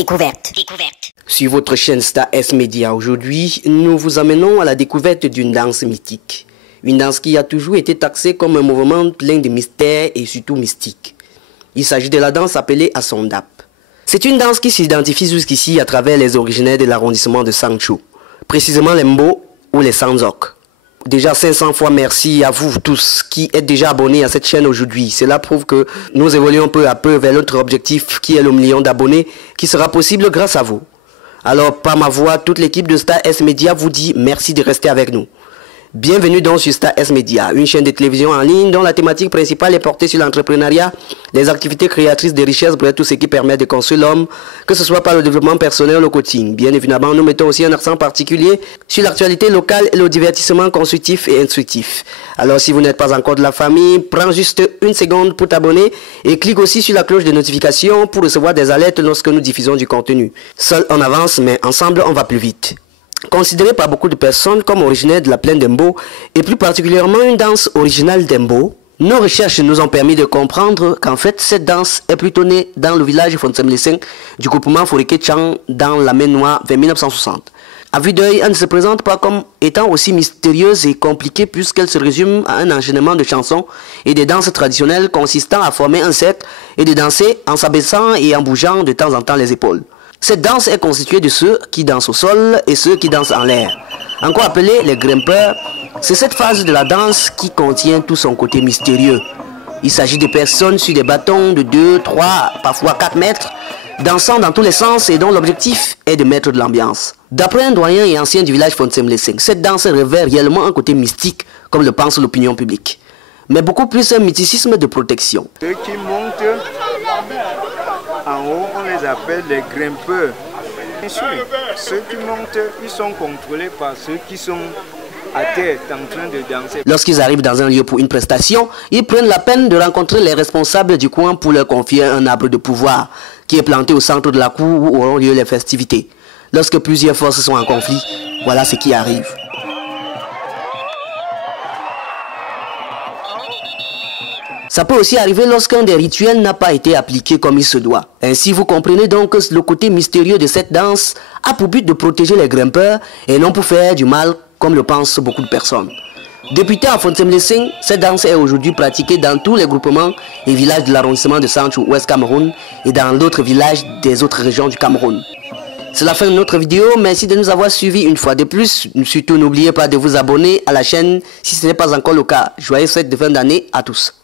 Découverte. Sur votre chaîne Star S Media, aujourd'hui, nous vous amenons à la découverte d'une danse mythique. Une danse qui a toujours été taxée comme un mouvement plein de mystère et surtout mystique. Il s'agit de la danse appelée Asondap. C'est une danse qui s'identifie jusqu'ici à travers les originaires de l'arrondissement de Sangchu, précisément les Mbo ou les Sanzok. Déjà 500 fois merci à vous tous qui êtes déjà abonnés à cette chaîne aujourd'hui. Cela prouve que nous évoluons peu à peu vers notre objectif qui est le million d'abonnés qui sera possible grâce à vous. Alors par ma voix, toute l'équipe de Star S Media vous dit merci de rester avec nous. Bienvenue donc sur Star S Media, une chaîne de télévision en ligne dont la thématique principale est portée sur l'entrepreneuriat, les activités créatrices de richesse, bref tout ce qui permet de construire l'homme, que ce soit par le développement personnel ou le coaching. Bien évidemment, nous mettons aussi un accent particulier sur l'actualité locale et le divertissement constructif et instructif. Alors si vous n'êtes pas encore de la famille, prends juste une seconde pour t'abonner et clique aussi sur la cloche de notification pour recevoir des alertes lorsque nous diffusons du contenu. Seul on avance, mais ensemble on va plus vite. Considérée par beaucoup de personnes comme originaire de la plaine d'Embo et plus particulièrement une danse originale d'Embo, nos recherches nous ont permis de comprendre qu'en fait cette danse est plutôt née dans le village Fonsemleseng du groupement Forike Chang dans la mer Noire vers 1960. À vue d'œil, elle ne se présente pas comme étant aussi mystérieuse et compliquée puisqu'elle se résume à un enchaînement de chansons et de danses traditionnelles consistant à former un cercle et de danser en s'abaissant et en bougeant de temps en temps les épaules. Cette danse est constituée de ceux qui dansent au sol et ceux qui dansent en l'air. Encore appelés les grimpeurs, c'est cette phase de la danse qui contient tout son côté mystérieux. Il s'agit de personnes sur des bâtons de 2, 3, parfois 4 mètres, dansant dans tous les sens et dont l'objectif est de mettre de l'ambiance. D'après un doyen et ancien du village Fonsemleseng, cette danse revêt réellement un côté mystique, comme le pense l'opinion publique, mais beaucoup plus un mysticisme de protection. Ceux qui montent en haut, on les appelle les grimpeurs. Bien sûr, ceux qui montent, ils sont contrôlés par ceux qui sont à terre en train de danser. Lorsqu'ils arrivent dans un lieu pour une prestation, ils prennent la peine de rencontrer les responsables du coin pour leur confier un arbre de pouvoir qui est planté au centre de la cour où auront lieu les festivités. Lorsque plusieurs forces sont en conflit, voilà ce qui arrive. Ça peut aussi arriver lorsqu'un des rituels n'a pas été appliqué comme il se doit. Ainsi, vous comprenez donc que le côté mystérieux de cette danse a pour but de protéger les grimpeurs et non pour faire du mal comme le pensent beaucoup de personnes. Députée à Fonsemleseng, cette danse est aujourd'hui pratiquée dans tous les groupements et villages de l'arrondissement de Sangchu Ouest Cameroun et dans d'autres villages des autres régions du Cameroun. C'est la fin de notre vidéo, merci de nous avoir suivis une fois de plus. Surtout n'oubliez pas de vous abonner à la chaîne si ce n'est pas encore le cas. Joyeuses fêtes de fin d'année à tous.